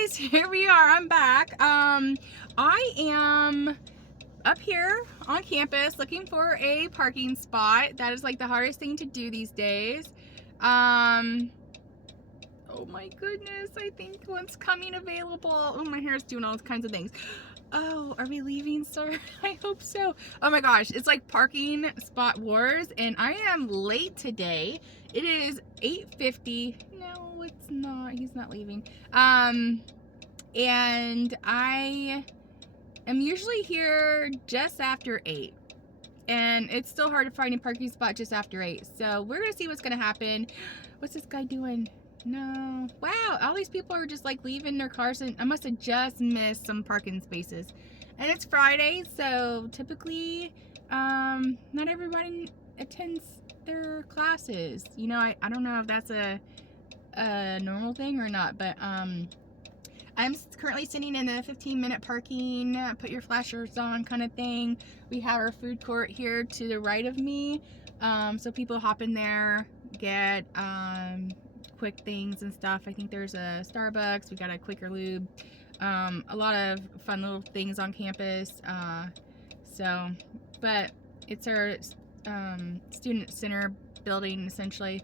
guys, here we are. I'm back. I am up here on campus looking for a parking spot. That is like the hardest thing to do these days. Oh my goodness, I think one's coming available. Oh, my hair is doing all kinds of things. Oh, are we leaving, sir? I hope so. Oh my gosh, it's like parking spot wars, and I am late today. It is 8:50. No, it's not. He's not leaving. And I am usually here just after 8. And it's still hard to find a parking spot just after 8. So we're gonna see what's gonna happen. What's this guy doing? No. Wow, all these people are just like leaving their cars, and I must have just missed some parking spaces. And it's Friday, so typically not everybody attends their classes. You know, I don't know if that's a normal thing or not, but I'm currently sitting in a 15-minute parking, put your flashers on kind of thing. We have our food court here to the right of me, so people hop in there, get quick things and stuff. I think there's a Starbucks, we got a Quaker Lube, a lot of fun little things on campus. But it's our student center building essentially.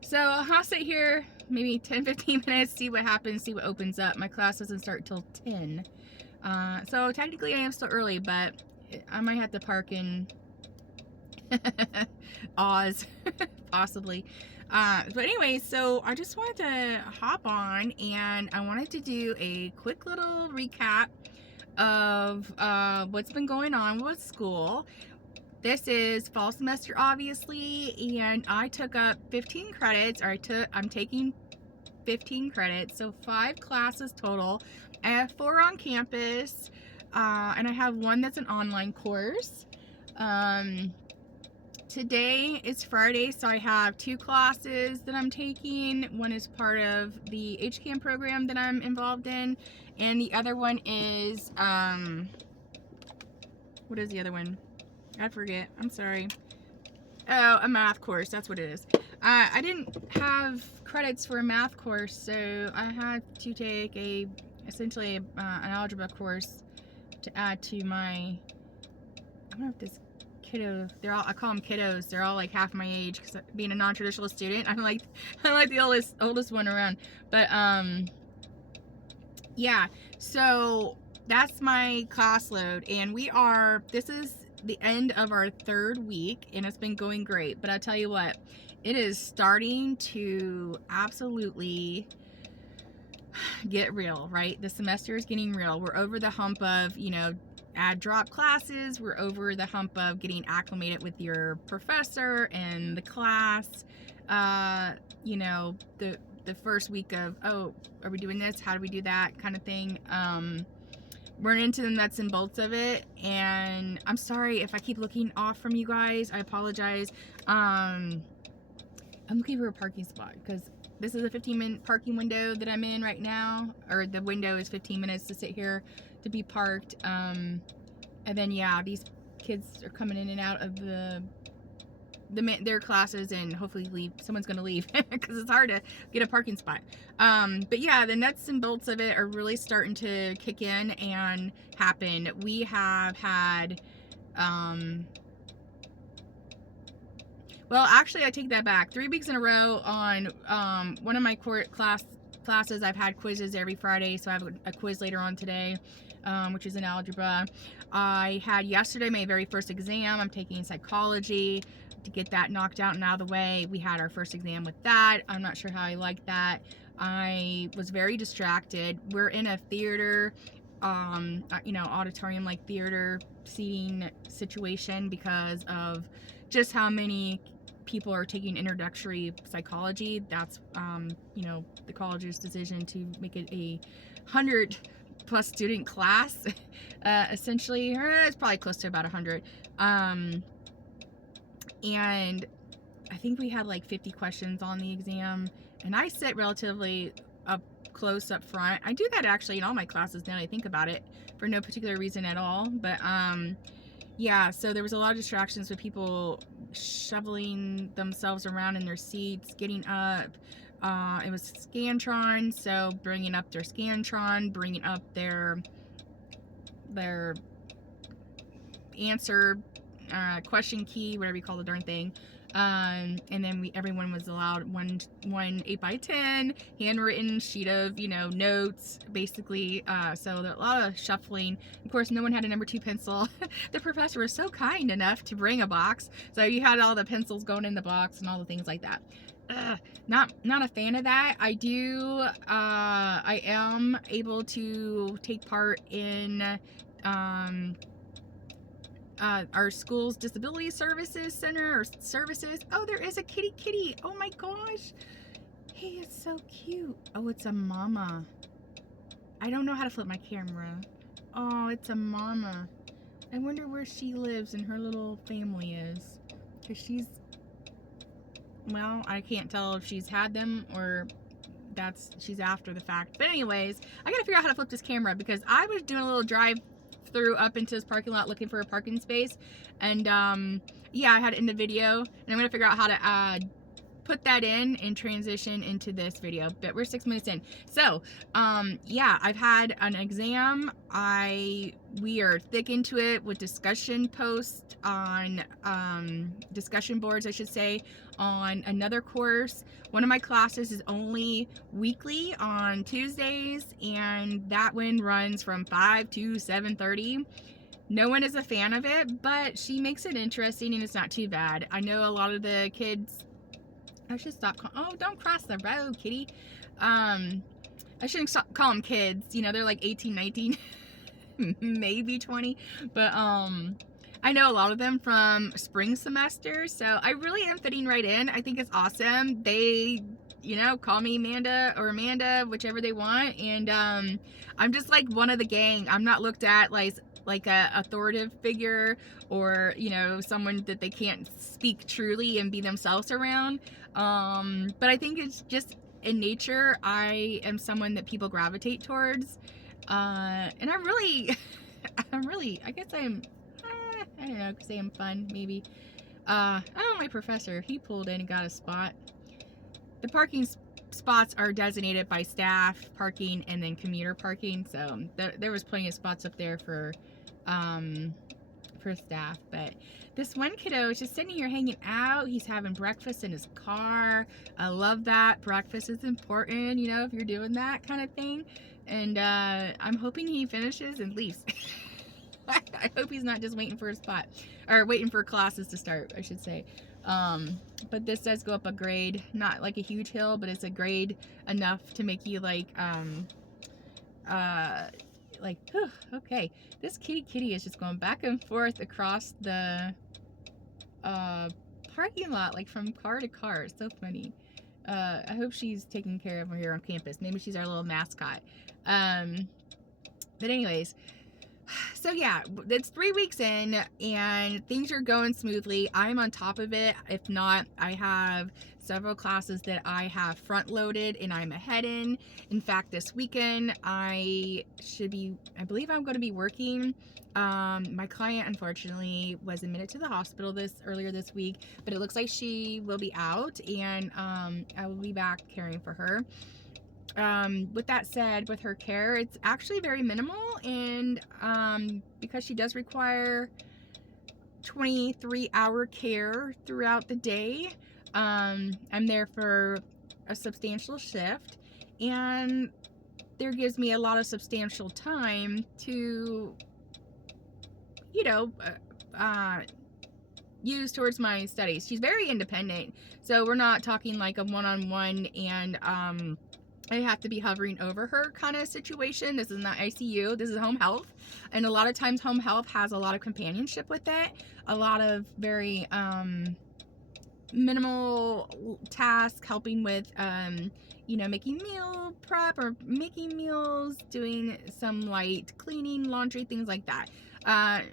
So I'll sit here maybe 10-15 minutes, see what happens, see what opens up. My class doesn't start till 10. So technically I am still early, but I might have to park in Oz, possibly. But anyway, so I just wanted to hop on, and I wanted to do a quick little recap of what's been going on with school. This is fall semester, obviously, and I took up 15 credits, or I'm taking 15 credits, so 5 classes total. I have 4 on campus, and I have 1 that's an online course. Today is Friday, so I have 2 classes that I'm taking. One is part of the HCAM program that I'm involved in, and the other one is, what is the other one? I forget. I'm sorry. Oh, a math course. That's what it is. I didn't have credits for a math course, so I had to take essentially an algebra course to add to my. I don't know if this kiddo. I call them kiddos. They're all like half my age because being a non-traditional student, I'm like the oldest one around. But yeah. So that's my class load, and this is the end of our 3rd week, and it's been going great. But I tell you what, it is starting to absolutely get real, right? The semester is getting real. We're over the hump of, add drop classes. We're over the hump of getting acclimated with your professor and the class. The first week of, oh, are we doing this? How do we do that? Kind of thing. We're into the nuts and bolts of it, and I'm sorry if I keep looking off from you guys. I apologize. I'm looking for a parking spot because this is a 15-minute parking window that I'm in right now, or the window is 15 minutes to sit here to be parked. And then yeah, these kids are coming in and out of their classes, and hopefully someone's gonna leave because it's hard to get a parking spot. But yeah, the nuts and bolts of it are really starting to kick in and happen. We have had well, actually I take that back. 3 weeks in a row on one of my classes I've had quizzes every Friday, so I have a quiz later on today, which is in algebra. I had yesterday my very first exam. I'm taking psychology to get that knocked out and out of the way. We had our first exam with that. I'm not sure how I liked that. I was very distracted. We're in a theater, auditorium like theater seating situation because of just how many people are taking introductory psychology. That's the college's decision to make it a 100+ student class, essentially. It's probably close to about 100. And I think we had like 50 questions on the exam, and I sit relatively up close up front. I do that actually in all my classes now that I think about it, for no particular reason at all. But yeah, so there was a lot of distractions with people shoveling themselves around in their seats, getting up, it was Scantron, so bringing up their Scantron, bringing up their answer question key, whatever you call the darn thing. And then everyone was allowed one 8x10 handwritten sheet of, notes, basically. So there a lot of shuffling. Of course, no one had a number 2 pencil. The professor was so kind enough to bring a box, so you had all the pencils going in the box and all the things like that. Not a fan of that. I am able to take part in our school's disability services center or services. Oh, there is a kitty. Oh my gosh. Hey, it's so cute. Oh, it's a mama. I don't know how to flip my camera. Oh, it's a mama. I wonder where she lives and her little family is. Because well, I can't tell if she's had them or she's after the fact. But anyways, I gotta figure out how to flip this camera because I was doing a little drive through up into this parking lot looking for a parking space, and yeah, I had it in the video, and I'm gonna figure out how to put that in and transition into this video. But we're 6 minutes in, so yeah, I've had an exam. We are thick into it with discussion posts on discussion boards, I should say, on another course. One of my classes is only weekly on Tuesdays, and that one runs from 5 to 7:30. No one is a fan of it, but she makes it interesting and it's not too bad. I know a lot of the kids, I should stop oh, don't cross the road, kitty. I shouldn't call them kids, they're like 18, 19, maybe 20, but I know a lot of them from spring semester, so I really am fitting right in. I think it's awesome. They, call me Manda or Amanda, whichever they want, and I'm just like one of the gang. I'm not looked at like a authoritative figure or, someone that they can't speak truly and be themselves around. But I think it's just in nature, I am someone that people gravitate towards. And I'm really, I guess I don't know, say I'm fun, maybe. I don't know, my professor, he pulled in and got a spot. The parking spots are designated by staff parking and then commuter parking, so there was plenty of spots up there for staff. But this one kiddo is just sitting here hanging out. He's having breakfast in his car. I love that. Breakfast is important, if you're doing that kind of thing. And I'm hoping he finishes and leaves. I hope he's not just waiting for a spot, or waiting for classes to start, I should say. But this does go up a grade, not like a huge hill, but it's a grade enough to make you like, okay. This kitty is just going back and forth across the parking lot, like from car to car. It's so funny. I hope she's taken care of here on campus. Maybe she's our little mascot. But anyways, so yeah, it's 3 weeks in and things are going smoothly. I'm on top of it. If not, I have several classes that I have front loaded and I'm ahead in. In fact, this weekend I believe I'm going to be working. My client unfortunately was admitted to the hospital earlier this week, but it looks like she will be out, and I will be back caring for her. With that said, with her care, it's actually very minimal, and because she does require 23-hour care throughout the day, I'm there for a substantial shift, and there gives me a lot of substantial time to, use towards my studies. She's very independent, so we're not talking like a one-on-one and I have to be hovering over her kind of situation. This is not ICU, this is home health, and a lot of times home health has a lot of companionship with it, a lot of very minimal tasks, helping with making meal prep or making meals, doing some light cleaning, laundry, things like that.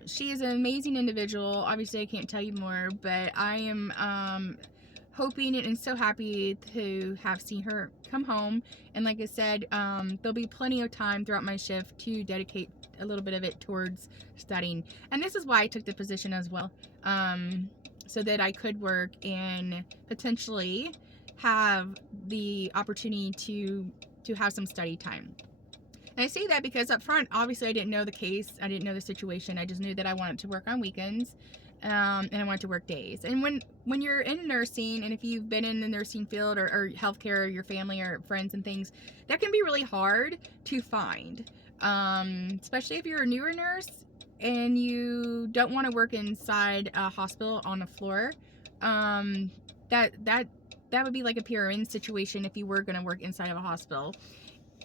She is an amazing individual. Obviously I can't tell you more, but I am hoping and so happy to have seen her come home. And like I said, there'll be plenty of time throughout my shift to dedicate a little bit of it towards studying. And this is why I took the position as well, so that I could work and potentially have the opportunity to have some study time. And I say that because up front, obviously, I didn't know the case. I didn't know the situation. I just knew that I wanted to work on weekends, and I wanted to work days. And when you're in nursing, and if you've been in the nursing field or healthcare, or your family or friends and things, that can be really hard to find, especially if you're a newer nurse and you don't want to work inside a hospital on a floor. That would be like a PRN situation if you were going to work inside of a hospital.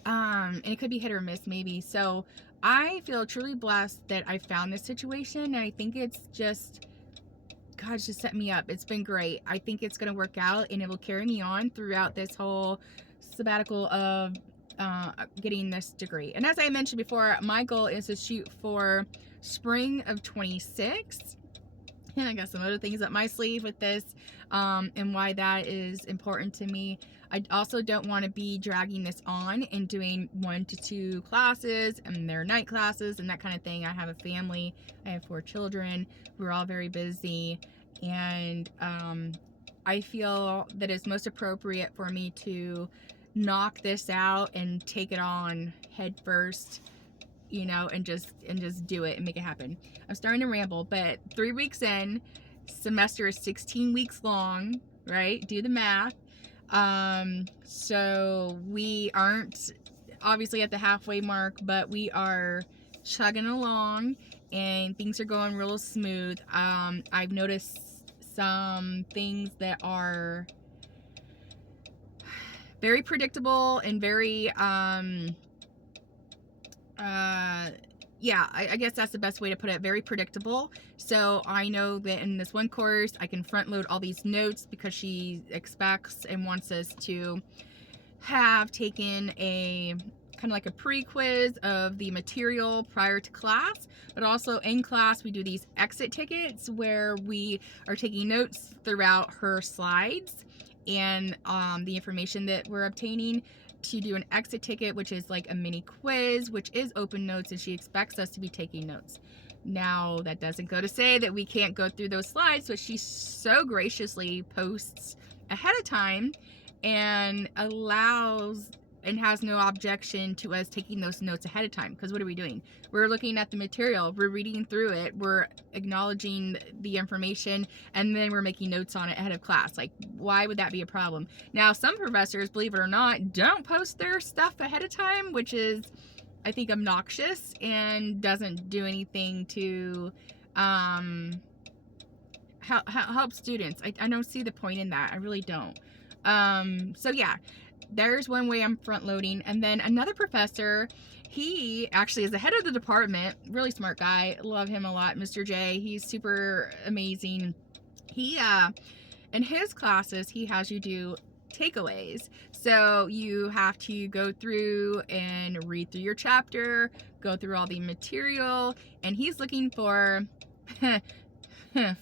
And it could be hit or miss maybe. So I feel truly blessed that I found this situation, and I think it's just, God, it's just set me up. It's been great. I think it's going to work out, and it will carry me on throughout this whole sabbatical of getting this degree. And as I mentioned before, my goal is to shoot for spring of 26. And I got some other things up my sleeve with this, and why that is important to me. I also don't want to be dragging this on and doing 1 to 2 classes, and they're night classes and that kind of thing. I have a family. I have 4 children. We're all very busy, and I feel that it's most appropriate for me to knock this out and take it on head first, you know, and just do it and make it happen. I'm starting to ramble, but 3 weeks in, semester is 16 weeks long, right? Do the math. So we aren't obviously at the halfway mark, but we are chugging along and things are going real smooth. I've noticed some things that are very predictable and very, yeah, I guess that's the best way to put it. Very predictable. So I know that in this one course, I can front load all these notes because she expects and wants us to have taken a kind of like a pre-quiz of the material prior to class. But also in class, we do these exit tickets where we are taking notes throughout her slides and the information that we're obtaining, to do an exit ticket, which is like a mini quiz, which is open notes, and she expects us to be taking notes. Now, that doesn't go to say that we can't go through those slides, but she so graciously posts ahead of time and allows and has no objection to us taking those notes ahead of time. Because what are we doing? We're looking at the material, we're reading through it, we're acknowledging the information, and then we're making notes on it ahead of class. Like, why would that be a problem? Now, some professors, believe it or not, don't post their stuff ahead of time, which is, I think, obnoxious and doesn't do anything to help students. I don't see the point in that. I really don't. So yeah, there's one way I'm front loading. And then another professor, he actually is the head of the department, really smart guy, love him a lot, Mr. J. He's super amazing. He in his classes, he has you do takeaways. So you have to go through and read through your chapter, go through all the material, and he's looking for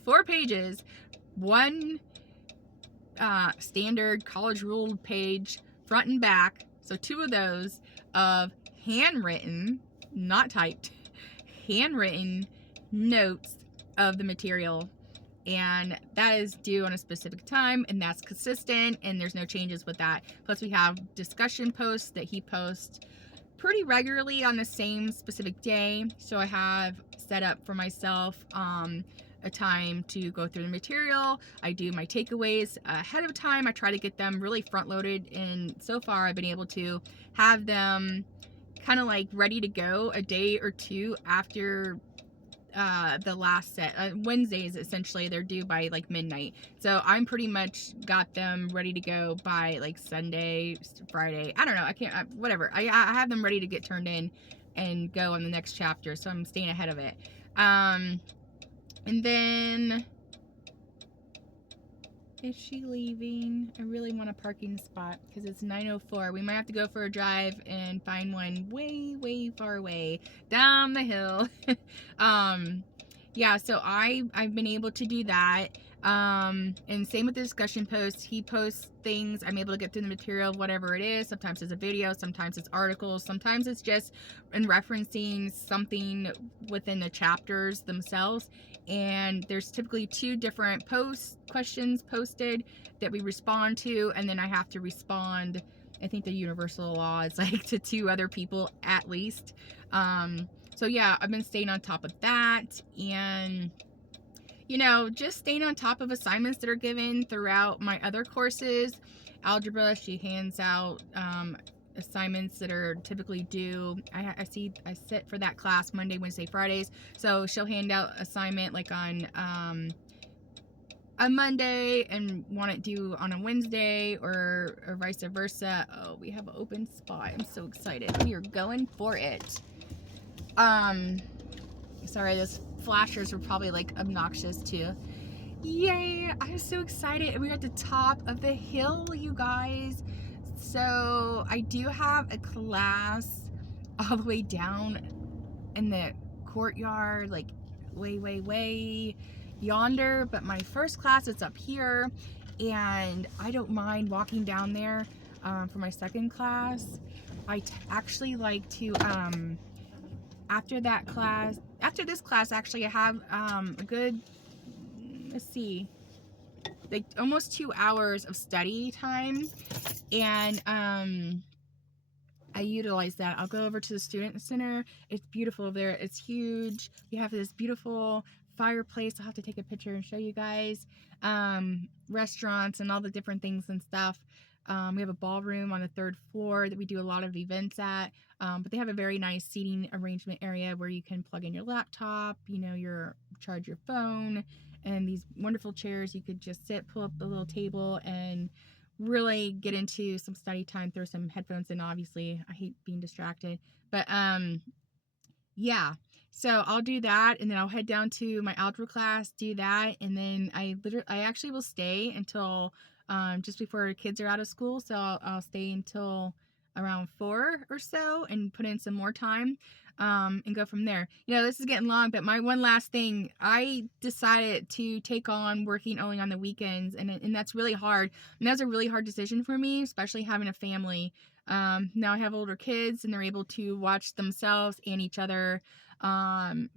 4 pages, 1 standard college ruled page, front and back, so 2 of those of handwritten, not typed, handwritten notes of the material, and that is due on a specific time, and that's consistent, and there's no changes with that. Plus we have discussion posts that he posts pretty regularly on the same specific day, so I have set up for myself a time to go through the material. I do my takeaways ahead of time. I try to get them really front loaded, and so far I've been able to have them kind of like ready to go a day or 2 after the last set. Wednesdays, essentially, they're due by like midnight. So I'm pretty much got them ready to go by like Sunday, Friday. I don't know. I can't, whatever. I have them ready to get turned in and go on the next chapter. So I'm staying ahead of it. And then, is she leaving? I really want a parking spot because it's 9:04. We might have to go for a drive and find one way, way far away down the hill. Yeah, so I've been able to do that. And same with the discussion posts. He posts things. I'm able to get through the material, whatever it is. Sometimes it's a video, sometimes it's articles, sometimes it's just in referencing something within the chapters themselves. And there's typically 2 different questions posted that we respond to, and then I have to respond. I think the universal law is like to 2 other people at least. So yeah, I've been staying on top of that, and just staying on top of assignments that are given throughout my other courses. Algebra, she hands out assignments that are typically due. I sit for that class Monday, Wednesday, Fridays. So she'll hand out assignment like on a Monday and want it due on a Wednesday, or vice versa. Oh, we have an open spot. I'm so excited. We are going for it. Sorry, those flashers were probably like obnoxious too. Yay! I'm so excited. We're at the top of the hill, you guys. So I do have a class all the way down in the courtyard, like way yonder, but my first class is up here, and I don't mind walking down there for my second class. I actually like to after this class, actually, I have a good, let's see, like almost 2 hours of study time, and I utilize that. I'll go over to the student center. It's beautiful over there. It's huge. We have this beautiful fireplace. I'll have to take a picture and show you guys. Restaurants and all the different things and stuff. We have a ballroom on the 3rd floor that we do a lot of events at. But they have a very nice seating arrangement area where you can plug in your laptop, charge your phone, and these wonderful chairs. You could just sit, pull up a little table, and really get into some study time. Throw some headphones in. Obviously, I hate being distracted, but yeah. So I'll do that, and then I'll head down to my algebra class, do that, and then I actually will stay until just before kids are out of school. So I'll stay until around 4 or so and put in some more time, and go from there. This is getting long, but my one last thing, I decided to take on working only on the weekends, and that's really hard. And that's a really hard decision for me, especially having a family. Now I have older kids, and they're able to watch themselves and each other. And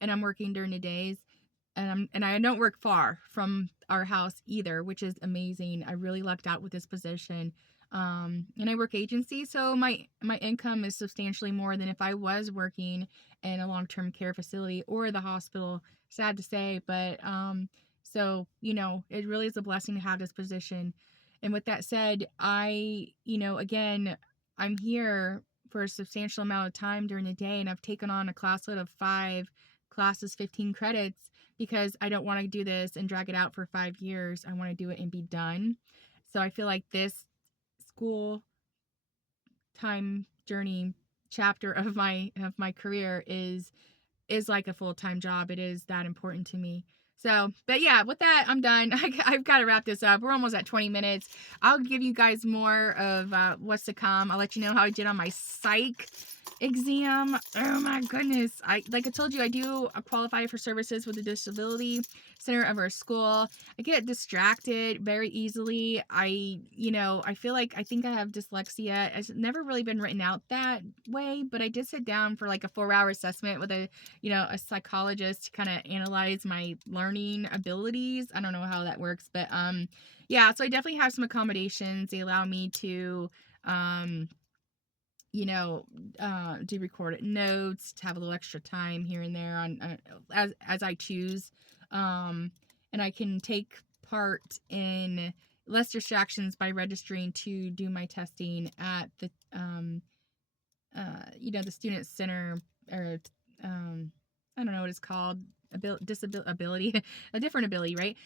I'm working during the days, and I don't work far from our house either, which is amazing. I really lucked out with this position. And I work agency, so my income is substantially more than if I was working in a long-term care facility or the hospital. Sad to say, but so it really is a blessing to have this position. And with that said, again, I'm here for a substantial amount of time during the day, and I've taken on a class load of 5 classes, 15 credits, because I don't want to do this and drag it out for 5 years. I want to do it and be done. So I feel like this school time journey chapter of my career is like a full-time job. It is that important to me. So, but yeah, with that, I'm done. I've got to wrap this up. We're almost at 20 minutes. I'll give you guys more of what's to come. I'll let you know how I did on my psych exam. Oh my goodness. Like I told you, I do qualify for services with the disability center of our school. I get distracted very easily. I feel like I think I have dyslexia. It's never really been written out that way, but I did sit down for like a 4-hour assessment with a psychologist to kind of analyze my learning abilities. I don't know how that works, but yeah, so I definitely have some accommodations. They allow me to do recorded notes, to have a little extra time here and there on as I choose, and I can take part in less distractions by registering to do my testing at the the student center, or I don't know what it's called, disability a different ability, right?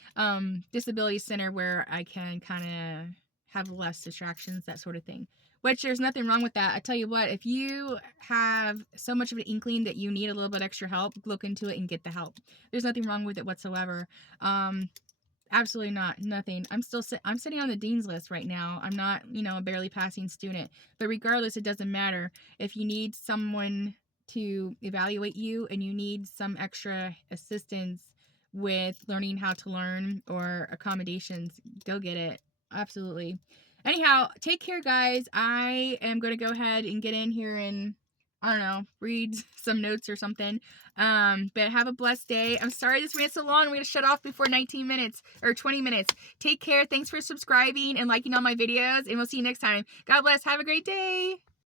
Disability center, where I can kind of have less distractions, that sort of thing. Which there's nothing wrong with that. I tell you what, if you have so much of an inkling that you need a little bit extra help, look into it and get the help. There's nothing wrong with it whatsoever. Absolutely not. Nothing. I'm sitting on the dean's list right now. I'm not, a barely passing student. But regardless, it doesn't matter. If you need someone to evaluate you and you need some extra assistance with learning how to learn or accommodations, go get it. Absolutely. Anyhow, take care, guys. I am going to go ahead and get in here and, I don't know, read some notes or something. But have a blessed day. I'm sorry this ran so long. I'm going to shut off before 19 minutes or 20 minutes. Take care. Thanks for subscribing and liking all my videos, and we'll see you next time. God bless. Have a great day.